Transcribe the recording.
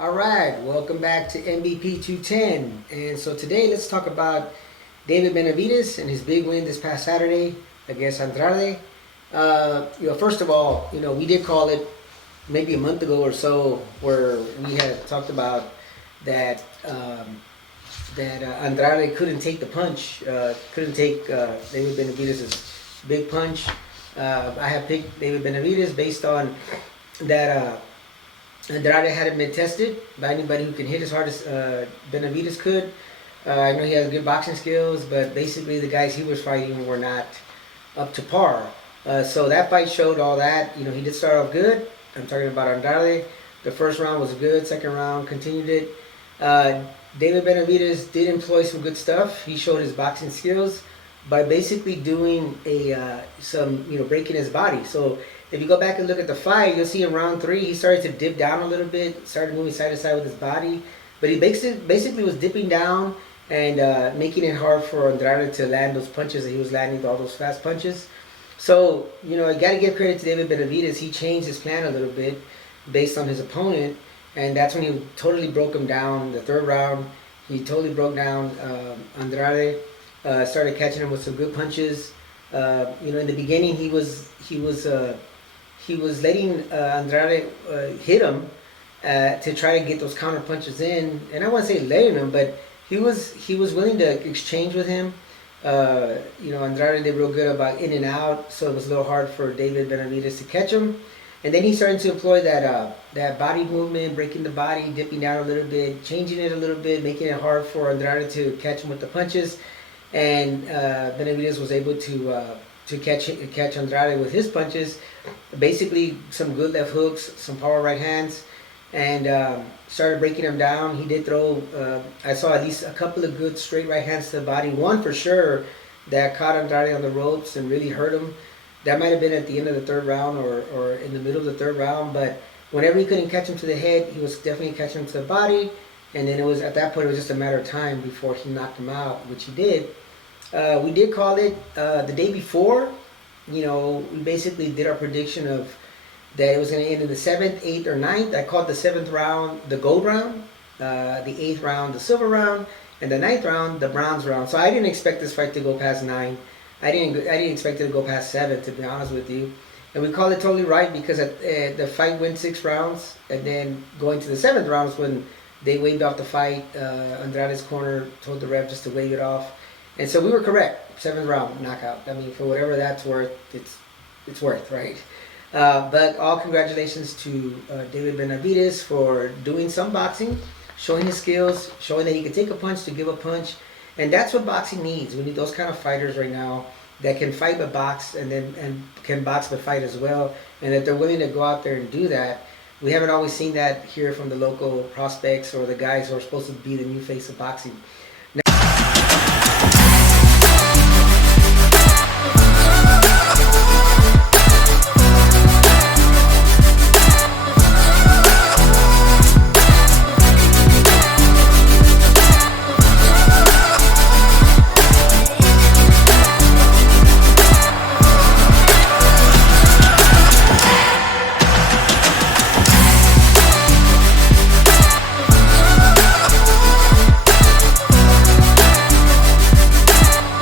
All right, welcome back to MVP 210. And so today let's talk about David Benavidez and his big win this past Saturday against Andrade. First of all, we did call it maybe a month ago or so where we had talked about that Andrade couldn't take the punch, couldn't take David Benavidez's big punch. I have picked David Benavidez based on that. Andrade hadn't been tested by anybody who can hit as hard as Benavidez could. I know he has good boxing skills, but basically the guys he was fighting were not up to par. So that fight showed all that. He did start off good. I'm talking about Andrade. The first round was good. Second round continued it. David Benavidez did employ some good stuff. He showed his boxing skills by basically doing some breaking his body. So if you go back and look at the fight, you'll see in round 3 he started to dip down a little bit, started moving side to side with his body, but he basically was dipping down and making it hard for Andrade to land those punches that he was landing, all those fast punches. So I got to give credit to David Benavidez. He changed his plan a little bit based on his opponent, and that's when he totally broke him down. The third round, he totally broke down Andrade. Started catching him with some good punches. In the beginning, he was letting Andrade hit him to try to get those counter punches in, and I wouldn't say letting him, but he was willing to exchange with him. Andrade did real good about in and out, so it was a little hard for David Benavidez to catch him. And then he started to employ that body movement, breaking the body, dipping down a little bit, changing it a little bit, making it hard for Andrade to catch him with the punches. And Benavidez was able to catch Andrade with his punches, basically some good left hooks, some power right hands, and started breaking him down. He did throw, I saw at least a couple of good straight right hands to the body. One for sure that caught Andrade on the ropes and really hurt him. That might have been at the end of the third round or in the middle of the third round, but whenever he couldn't catch him to the head, he was definitely catching him to the body. And then at that point, it was just a matter of time before he knocked him out, which he did. We did call it the day before. We basically did our prediction of that it was going to end in the 7th, 8th, or 9th. I called the 7th round the gold round, the 8th round the silver round, and the 9th round the bronze round. So I didn't expect this fight to go past 9. I didn't expect it to go past 7, to be honest with you. And we called it totally right because the fight went 6 rounds, and then going to the 7th round is when they waved off the fight. Andrade's corner told the ref just to wave it off. And so we were correct. 7th round knockout. I mean, for whatever that's worth, it's worth, right? But all congratulations to David Benavidez for doing some boxing, showing his skills, showing that he could take a punch to give a punch. And that's what boxing needs. We need those kind of fighters right now that can fight but box and can box but fight as well. And that they're willing to go out there and do that. We haven't always seen that here from the local prospects or the guys who are supposed to be the new face of boxing.